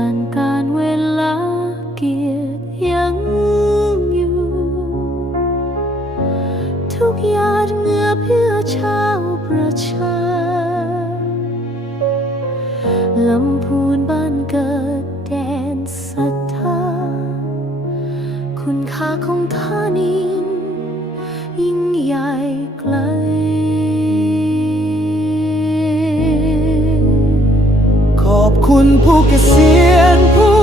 ผ่านการเวลาเกียรติยังอยู่ ทุกหยาดเหงื่อเพื่อชาวประชาลำพูนบ้านเกิดแดนศรัทธา คุณค่าของท่านิ คุณผู้เกษียณผู้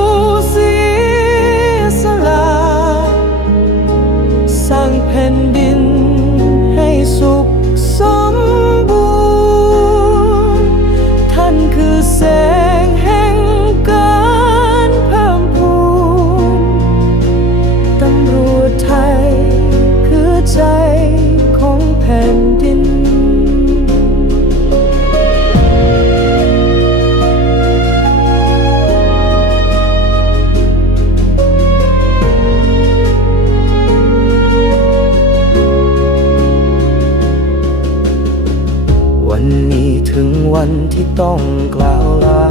วันที่ต้องกล่าวลา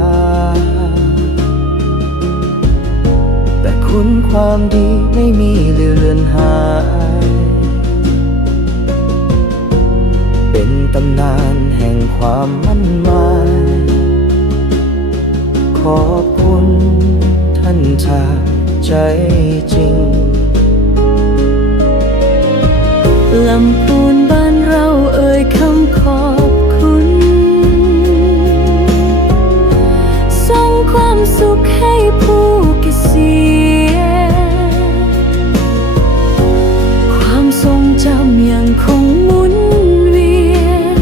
แต่คุณความดีไม่มีเลือนหาย เป็นตำนานแห่งความมั่นหมาย ขอบคุณท่านจากใจจริงลำพูนบ้านเราเอ่ยคำ สุขให้ผู้เกษียความทรงจำยังคงหนเวียน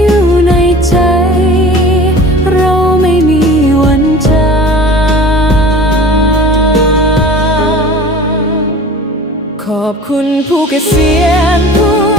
อยู่ในใจ เราไม่มีวันจากขอบคุณผู้เกษียณผู้